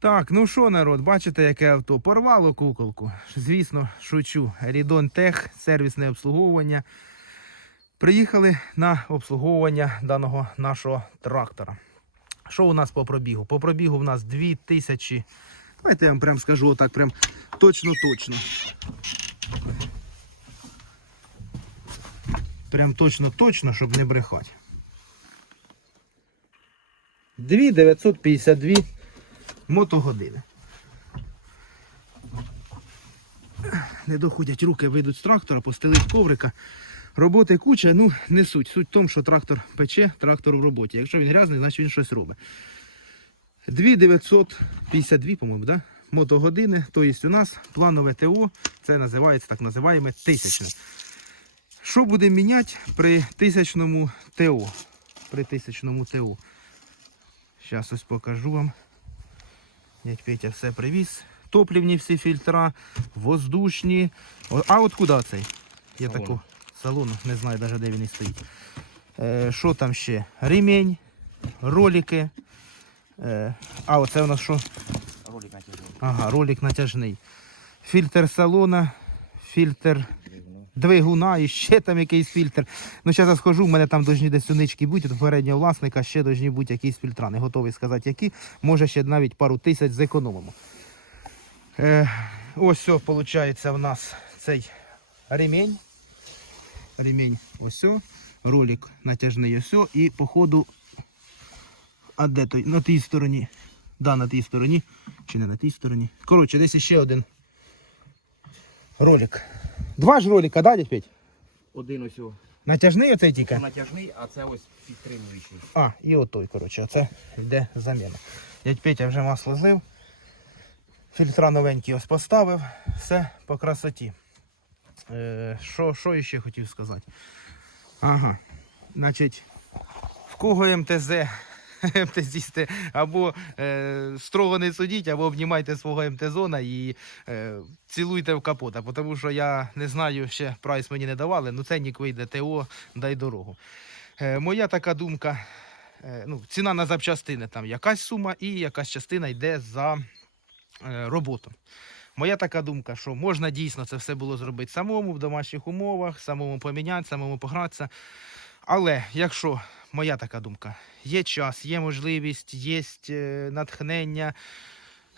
Так, ну що, народ, бачите, яке авто? Порвало куколку. Звісно, шучу. Рідон Тех, сервісне обслуговування. Приїхали на обслуговування даного нашого трактора. Що у нас по пробігу? По пробігу в нас 2000. Давайте я вам прям скажу отак, прям точно-точно. Прям точно-точно, щоб не брехати. 2952 мотогодини. Не доходять руки, вийдуть з трактора, постелить коврика. Роботи куча, ну не суть. Суть в тому, що трактор пече, трактор в роботі. Якщо він грязний, значить він щось робить. 2952, по-моєму, да? мотогодини. Тобто у нас планове ТО, це називається так називаємо тисячне. Що буде міняти при тисячному ТО? При тисячному ТО. Зараз ось покажу вам. Як Петя все привіз. Топлівні всі фільтра, воздушні. А от куди цей? Я Салон. таку салону, не знаю навіть де він і стоїть. Е, що там ще? Ремінь, ролики. Е, а оце у нас що? Ролик натяжний. Ага, ролик натяжний. Фільтр салона, фільтр двигуна і ще там якийсь фільтр. Ну, зараз я схожу, в мене там повинні десь сунички бути, у попереднього власника ще повинні бути якісь фільтра. Не готовий сказати, які. Може ще навіть пару тисяч зекономимо. Е, ось все, виходить, в нас цей ремінь. Ремінь ось ролик натяжний ось і по ходу, а де той? На тій стороні. Да, на тій стороні. Чи не на тій стороні. Коротше, десь ще один ролик. Два ж ролика, да, дядь Петь? Один ось о. Натяжний оцей тільки? натяжний, а це ось підтримуючий. А, і отой, коротше, оце йде заміна. Дядь Петя вже масло злив. Фільтра новенькі ось поставив. Все по красоті. Е, Що, що ще хотів сказати? Ага. Значить, в кого МТЗ, МТЗісти, або е, строго не судіть, або обнімайте свого МТЗона і е, цілуйте в капота. Тому що я не знаю, ще прайс мені не давали, ну ценник вийде ТО, дай дорогу. Е, моя така думка, е, ну, ціна на запчастини там якась сума і якась частина йде за е, роботу. Моя така думка, що можна дійсно це все було зробити самому в домашніх умовах, самому поміняти, самому погратися. Але якщо моя така думка, є час, є можливість, є е, натхнення,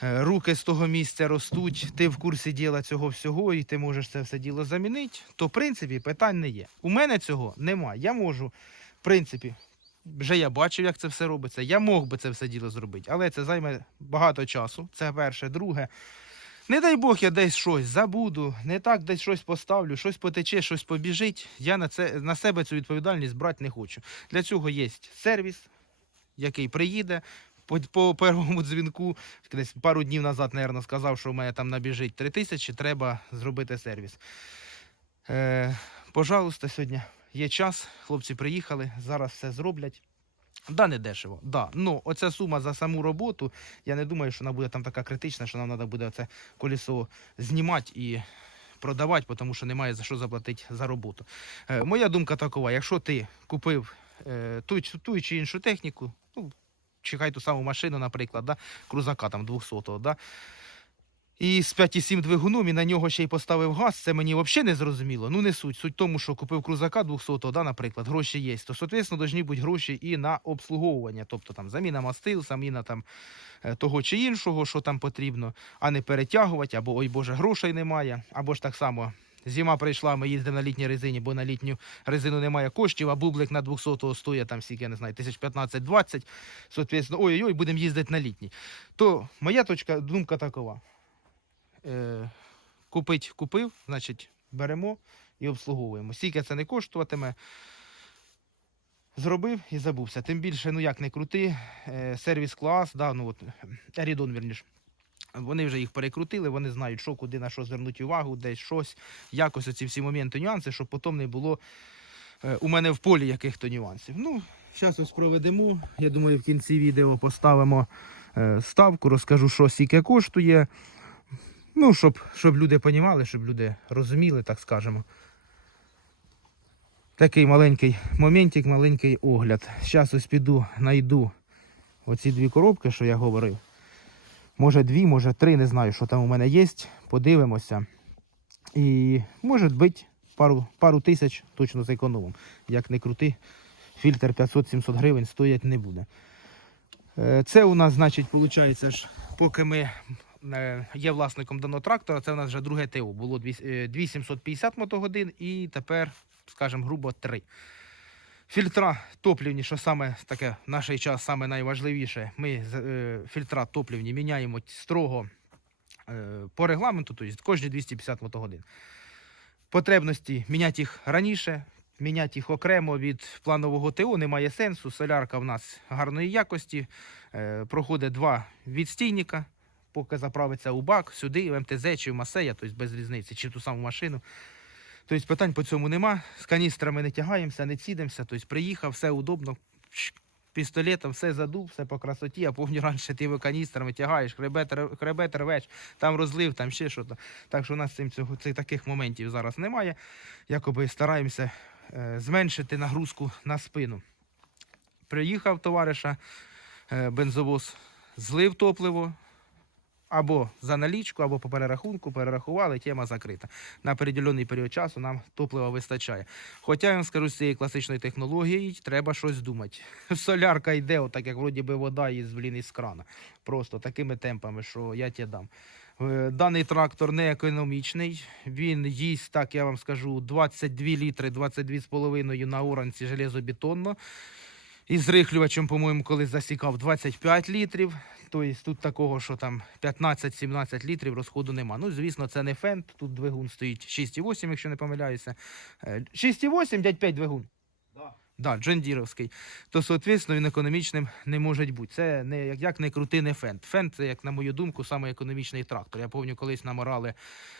е, руки з того місця ростуть, ти в курсі діла цього всього, і ти можеш це все діло замінити, то в принципі питань не є. У мене цього немає. Я можу, в принципі, вже я бачив, як це все робиться. Я мог би це все діло зробити, але це займе багато часу. Це перше. Друге. Не дай Бог, я десь щось забуду, не так десь щось поставлю, щось потече, щось побіжить. Я на це на себе цю відповідальність брати не хочу. Для цього є сервіс, який приїде. По, по першому дзвінку, десь пару днів назад, мабуть, сказав, що у мене там набіжить 3 тисячі, треба зробити сервіс. Е, пожалуйста, сьогодні є час, хлопці приїхали, зараз все зроблять. Да, не дешево. Да. Ну, оця сума за саму роботу, я не думаю, що вона буде там така критична, що нам треба буде це колесо знімати і продавати, тому що немає за що заплатити за роботу. Е, моя думка такова: якщо ти купив е, ту, ту чи іншу техніку, ну, чи хай ту саму машину, наприклад, да, крузака там 200-го, да, і з 5,7 двигуном і на нього ще й поставив газ, це мені взагалі не зрозуміло. Ну не суть. Суть тому, що купив крузака 200-го, да, наприклад, гроші є. То, соответственно, повинні бути гроші і на обслуговування. Тобто там заміна мастил, заміна там е, того чи іншого, що там потрібно, а не перетягувати, або ой Боже, грошей немає, або ж так само. Зима прийшла, ми їздимо на літній резині, бо на літню резину немає коштів, а бублик на 200-го стоїть там скільки, я не знаю, тисяч 15-20. Соответственно, ой-ой-ой, будемо їздити на літній. То моя точка, думка такова е, купить, купив, значить беремо і обслуговуємо. Скільки це не коштуватиме. Зробив і забувся. Тим більше, ну як не крути, е, сервіс клас, да, ну от Ерідон, вірніш. Вони вже їх перекрутили, вони знають, що куди на що звернути увагу, десь щось, якось оці всі моменти, нюанси, щоб потім не було е, у мене в полі яких-то нюансів. Ну, зараз ось проведемо. Я думаю, в кінці відео поставимо е, ставку, розкажу, що скільки коштує. Ну, щоб, щоб люди розуміли, щоб люди розуміли, так скажемо. Такий маленький моментик, маленький огляд. Зараз ось піду, знайду оці дві коробки, що я говорив. Може дві, може три, не знаю, що там у мене є. Подивимося. І може бути пару, пару тисяч точно зекономимо. Як не крути, фільтр 500-700 гривень стоять не буде. Е, Це у нас, значить, виходить, поки ми є власником даного трактора, це у нас вже друге ТО. Було дві- е, 2750 мотогодин і тепер, скажімо, грубо 3. Фільтра топлівні, що саме таке в наш час саме найважливіше, ми е, фільтра топлівні міняємо строго е, по регламенту, тобто кожні 250 мотогодин. Потребності міняти їх раніше, міняти їх окремо від планового ТО немає сенсу. Солярка в нас гарної якості. Е, проходить два відстійника, поки заправиться у бак, сюди, в МТЗ чи в Масея, тобто без різниці, чи в ту саму машину. Тобто питань по цьому нема. З каністрами не тягаємося, не цідимося. Тобто приїхав, все удобно. Пістолетом все задув, все по красоті. Я пам'ятаю, раніше ти каністрами тягаєш, хребет, хребет рвеш, там розлив, там ще щось. Так що у нас цим цього, цих таких моментів зараз немає. Якоби стараємося е, зменшити нагрузку на спину. Приїхав товариша, е, бензовоз, злив топливо. Або за налічку, або по перерахунку, перерахували, тема закрита. На переділений період часу нам топлива вистачає. Хоча я вам скажу, з цією класичною технологією треба щось думати. Солярка йде, отак як вроді би вода із, блін, із крана. Просто такими темпами, що я тебе дам. Е, Даний трактор не економічний. Він їсть, так я вам скажу, 22 літри, 22,5 на оранці железобетонно. Із рихлювачем, по-моєму, коли засікав 25 літрів. Тобто тут такого, що там 15-17 літрів розходу нема. Ну, звісно, це не фент. Тут двигун стоїть 6,8, якщо не помиляюся. Е, 6,8, дядь 5 двигун. Да. Джондіровський. То, соответственно, він економічним не може бути. Це не як, як не крути, не фент. Фент це, як на мою думку, саме економічний трактор. Я пам'ятаю, колись наморали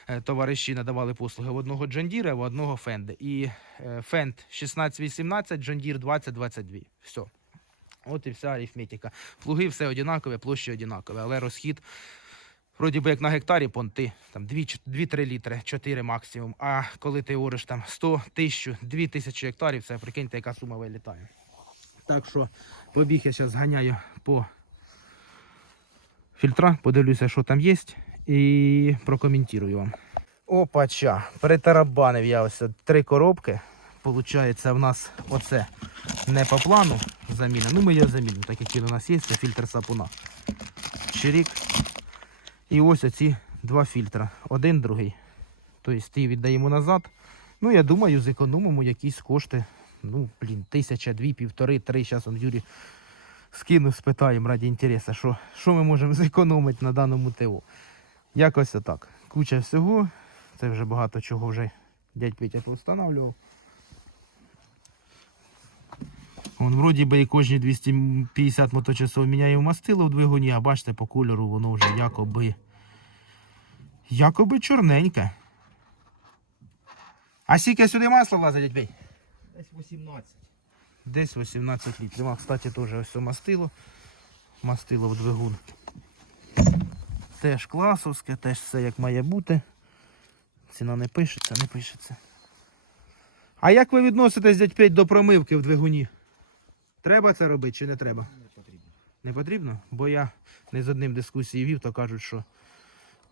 е, товариші, надавали послуги в одного джондіра, в одного фенда. І фенд 16-18, джондір 20-22. Все. От і вся арифметика. Плуги все однакові, площі однакові, але розхід. Вроді би як на гектарі понти, там 2-3 літри, 4 максимум. А коли ти ориш там 100, 1000, 2000 гектарів, це прикиньте, яка сума вилітає. Так що побіг я зараз зганяю по фільтра, подивлюся, що там є, і прокоментую вам. Опача, перетарабанив я ось три коробки. Получається, в нас оце не по плану заміна. Ну, ми його замінимо, так як він у нас є, це фільтр сапуна. Чирік. І ось оці два фільтра. Один, другий. Тобто ті віддаємо назад. Ну, я думаю, зекономимо якісь кошти. Ну, блін, тисяча, дві, півтори, три. Зараз он Юрій скину, спитаємо раді інтересу, що, що ми можемо зекономити на даному ТО. Якось отак. Куча всього. Це вже багато чого вже дядь Петя повстановлював. Вон, вроді би і кожні 250 моточасов міняє мастило в двигуні, а бачите, по кольору воно вже якоби. Якоби чорненьке. А скільки сюди масло влазить, дядь Бей? Десь 18. Десь 18 літрів. А, кстати, теж ось мастило. Мастило в двигун. Теж класовське, теж все як має бути. Ціна не пишеться, не пишеться. А як ви відноситесь, дядь Петь, до промивки в двигуні? Треба це робити чи не треба? Не потрібно. Не потрібно? Бо я не з одним дискусії вів, то кажуть, що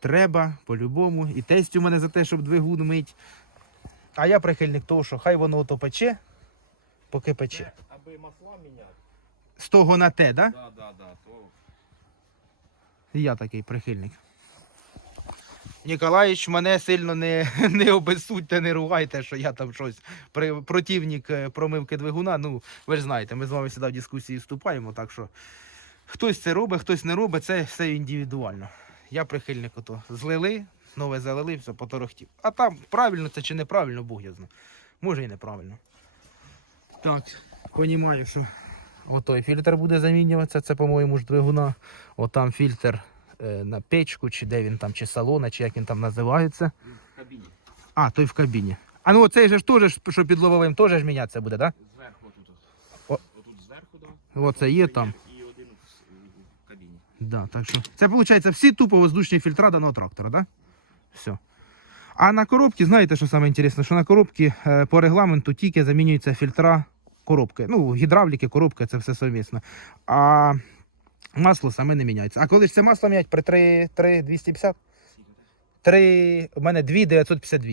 треба по-любому. І тесть у мене за те, щоб двигун мить. А я прихильник того, що хай воно то пече, поки пече. Аби масла міняти. З того на те, да? Да, да, да. То я такий прихильник. Ніколаїч, мене сильно не, не обесудьте, не ругайте, що я там щось при, противник е, промивки двигуна. Ну, ви ж знаєте, ми з вами завжди в дискусії вступаємо, так що хтось це робить, хтось не робить, це все індивідуально. Я прихильник ото. Злили, нове залили, все поторохтів. А там правильно це чи неправильно, Бог я знаю. Може і неправильно. Так, понімаю, що отой фільтр буде замінюватися, це, по-моєму, ж двигуна. Отам фільтр на печку, чи де він там, чи салона, чи як він там називається. він в кабіні. А, той в кабіні. А ну оцей же ж теж, що під лобовим, теж ж мінятися буде, так? Зверху отут. О. Отут зверху, да. Да? Оце є там. І один в, в кабіні. Да, так що. Це виходить всі тупо воздушні фільтра даного трактора, так? Да? Все. А на коробці, знаєте, що саме інтересне, що на коробці е, по регламенту тільки замінюються фільтра коробки. Ну, гідравліки, коробка, це все совмісно. А Масло саме не міняється. А коли ж це масло міняють при 3, 3 250? Скільки так? 3, у мене 2 952.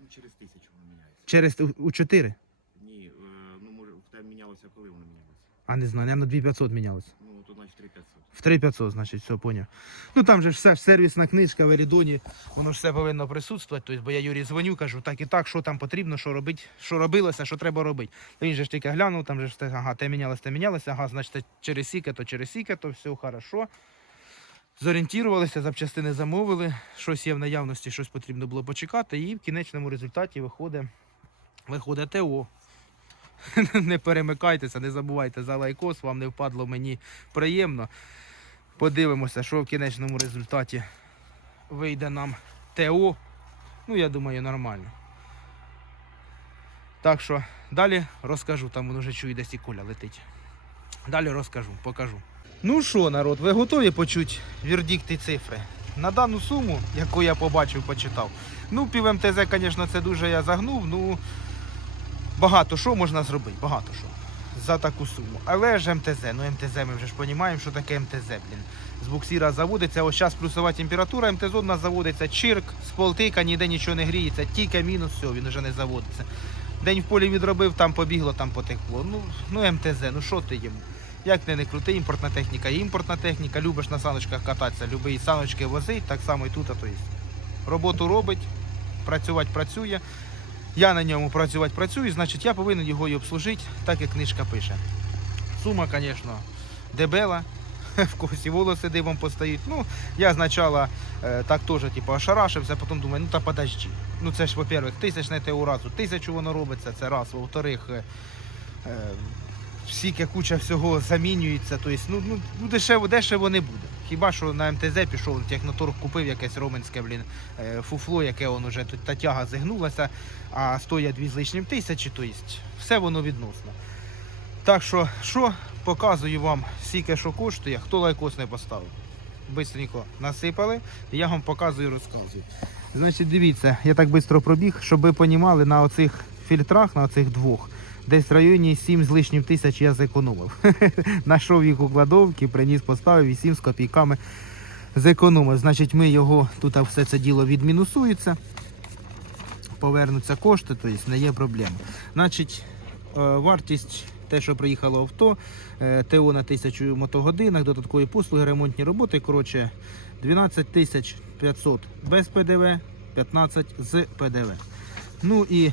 Ну, через тисячу воно міняється. Через у- у 4. Ні, е, ну може в тебе мінялося, коли воно мінялося? А не знаю, наверное, 2500 мінялось. То значить 3500. В 3500, значить, все, поняв. Ну там же все сервісна книжка в Ерідоні, воно ж все повинно присутствувати. Тобто, бо я Юрі дзвоню, кажу, так і так, що там потрібно, що робити, що робилося, що треба робити. Він же ж тільки глянув, там же ж все, ага, те мінялося, те мінялося, ага, значить, через сіке, то через сіке, то все хорошо. Зорієнтувалися, запчастини замовили, щось є в наявності, щось потрібно було почекати, і в кінечному результаті виходить, виходить ТО. Не перемикайтеся, не забувайте за лайкос, вам не впадло мені приємно. Подивимося, що в кінечному результаті вийде нам ТО. Ну, я думаю, нормально. Так що далі розкажу, там воно вже чує, десь і куля летить. Далі розкажу, покажу. Ну що, народ, ви готові почути вердикти цифри? На дану суму, яку я побачив, почитав. Ну, пів МТЗ, звісно, це дуже я загнув. Ну, багато що можна зробити, багато що за таку суму. Але ж МТЗ, ну МТЗ ми вже ж розуміємо, що таке МТЗ, блін. З буксира заводиться, ось зараз плюсова температура, МТЗ у нас заводиться чирк, з полтика, ніде нічого не гріється, тільки мінус, все, він вже не заводиться. День в полі відробив, там побігло, там потекло. Ну, ну МТЗ, ну що ти йому? Як не не крути, імпортна техніка, імпортна техніка, любиш на саночках кататися, любий саночки возить, так само і тут, а то є. Роботу робить, працювати працює. Я на ньому працювати працюю, значить я повинен його і обслужити, так як книжка пише. Сума, звісно, дебела, в когось і волоси дибом постають. Ну, я спочатку е, так теж типу, ошарашився, потім думаю, ну та подожди. Ну це ж, во-первых, тисячне те разу, тисячу воно робиться, це раз. Во-вторых, е, е, всіке куча всього замінюється. Тобто, ну, ну, дешево, дешево не буде. Хіба що на МТЗ пішов, техноторг купив якесь роменське, блін, е, фуфло, яке воно вже тут та тяга зігнулася, а стоять дві з лишнім тисячі, тобто все воно відносно. Так що, що показую вам, скільки що коштує, хто лайкос не поставив. Бистренько насипали, і я вам показую і розказую. Значить, дивіться, я так швидко пробіг, щоб ви розуміли, на оцих фільтрах, на оцих двох, десь в районі 7 з лишнім тисяч я зекономив. Нашов їх у кладовки, приніс, поставив і 7 з копійками зекономив. Значить, ми його, тут все це діло відмінусується, повернуться кошти, тобто не є проблем. Значить, е, вартість, те, що приїхало авто, е, ТО на 1000 мотогодинах, додаткові послуги, ремонтні роботи. Коротше, 12 тисяч 500 без ПДВ, 15 з ПДВ. Ну і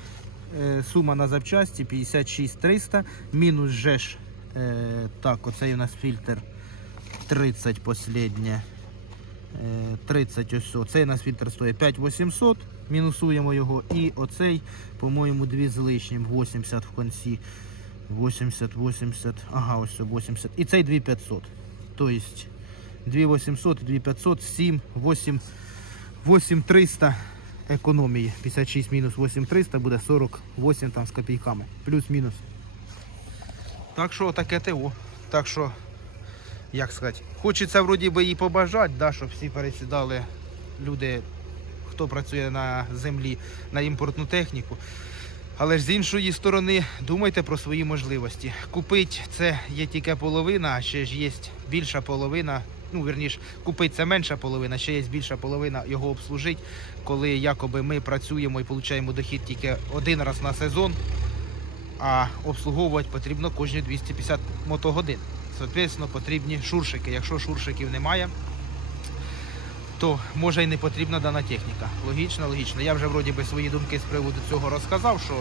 сума на запчасті 56 300, мінус ЖЕШ, е, так, оцей у нас фільтр 30 последнє. Е, 30 ось. Цей у нас фільтр стоїть 5800, мінусуємо його. І оцей, по-моєму, 2 з лишнім, 80 в кінці. 80, 80, ага, ось 80. І цей 2500. Тобто 2800, 2500, 7, 8, 8300 економії. 56 мінус 8300 буде 48 там з копійками. Плюс-мінус. Так що таке ТО. Так що як сказати, хочеться вроді би і побажати, да, щоб всі пересідали люди, хто працює на землі, на імпортну техніку. Але ж з іншої сторони, думайте про свої можливості. Купити це є тільки половина, а ще ж є більша половина. Ну, вірніш, купити це менша половина, ще є більша половина його обслужити, коли якоби ми працюємо і отримуємо дохід тільки один раз на сезон, а обслуговувати потрібно кожні 250 мотогодин. Соответственно, потрібні шуршики. Якщо шуршиків немає, то може і не потрібна дана техніка. Логічно, логічно. Я вже вроді би свої думки з приводу цього розказав, що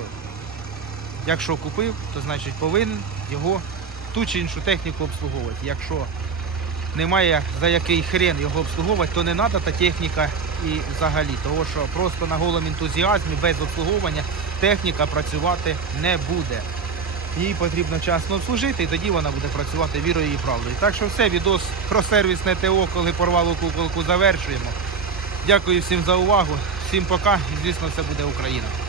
якщо купив, то значить повинен його ту чи іншу техніку обслуговувати. Якщо немає за який хрен його обслуговувати, то не треба та техніка і взагалі. Тому що просто на голому ентузіазмі без обслуговування техніка працювати не буде. Її потрібно вчасно обслужити, і тоді вона буде працювати вірою і правдою. Так що все, відос про сервісне ТО, коли порвало куколку, завершуємо. Дякую всім за увагу, всім пока звісно, все буде Україна.